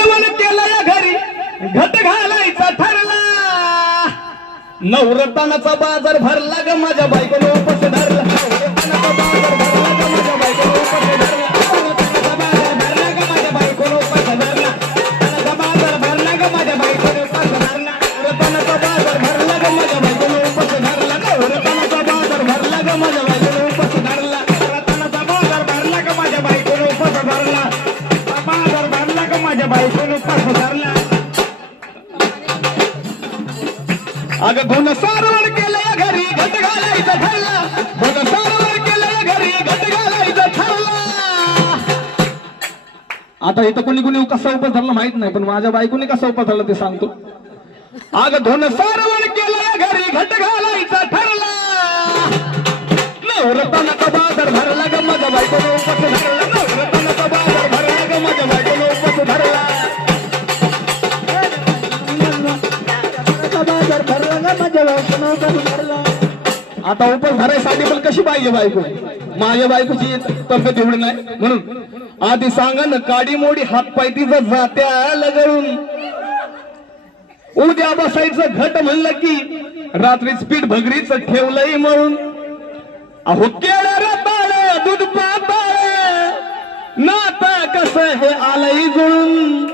सारवण केलं या घरी घट घालायचा ठरला नवरत्नाचा बाजार भरला ग माझ्या बायकोने उपस धरला नवरत्नाचा बाजार भरला ग माझ्या बायकोने उपस धरला नवरत्नाचा बाजार भरला ग माझ्या बायकोने उपस धरला नवरत्नाचा बाजार भरला ग माझ्या बायकोने उपस धरला नवरत्नाचा बाजार भरला ग माझ्या बायकोने उपस धरला नवरत्नाचा बाजार भरला ग माझ्या बायकोने उपस धरला नवरत्नाचा बाजार भरला ग माझ्या बायकोने उपस धरला बाजार भरला ग माझ्या बायकोने उपस धरला अगं धन सारवण केलं घरी घट घालायचं ठरला धन सारवण केलं घरी घट घालायचं ठरला आता इथं कोणी कोणी कसा उपास धरला माहित नाही पण माझ्या बायकोने कसा उपास धरला ते सांगतो अगं धन सारवण केलं घरी घट घालायचं ठरला नवरत्नाचा बाजार भरला ग माझ्या बायकोने उपास धरला नवरत्नाचा बाजार भरला ग माझ्या बायकोने उपास धरला आता उपास धरायसाठी पण कशी पाहिजे बायको माझ्या बायकोची तब्येत एवढी नाही म्हणून आधी सांगा ना काडी मोडी हात पाय तिचं जात्या लगळून उद्या बसायचं घट म्हणलं की रात्रीच पीठ भगरीच ठेवलंय म्हणून अहो केळं बाळ दूध पाताळ नाता कसं हे आलंय जुळून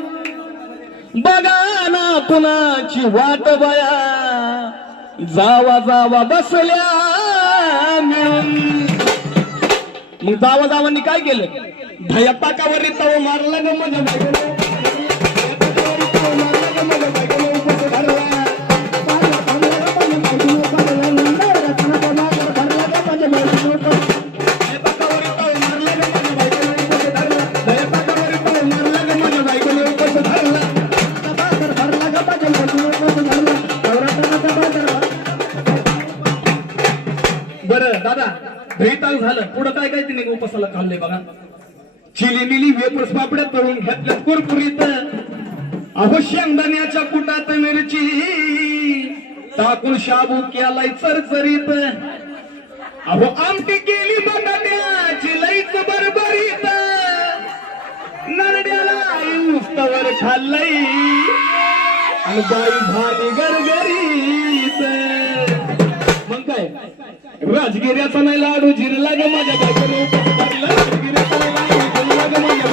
बघा ना कुणाची वाट बया जावा जावा बसल्या मिळून मग जावा जावांनी काय केलं धया पाकावर तव मारला ग माझ्या बायकोने दादा भेटाल झालं पुढं काय काय तिने उपासाला खाल्लंय बघा चिली मिली वेपर्स पापड्या तळून घेतल्यात कुरकुरीत अहो शेंगदाण्याच्या कुटात मिरची टाकून शाबू केलाय चरचरीत अहो आमटी केली बटाट्याची लईच बरबरीत नरड्याला उस्तवर खाल्लंय आणि बाई झाली गरगरीत मग काय राजगिऱ्याचा नाही लाडू जिरला ग माझ्या बायकोने उपस धरला राजगिऱ्याचा नाही लाडू जिरला ग माझ्या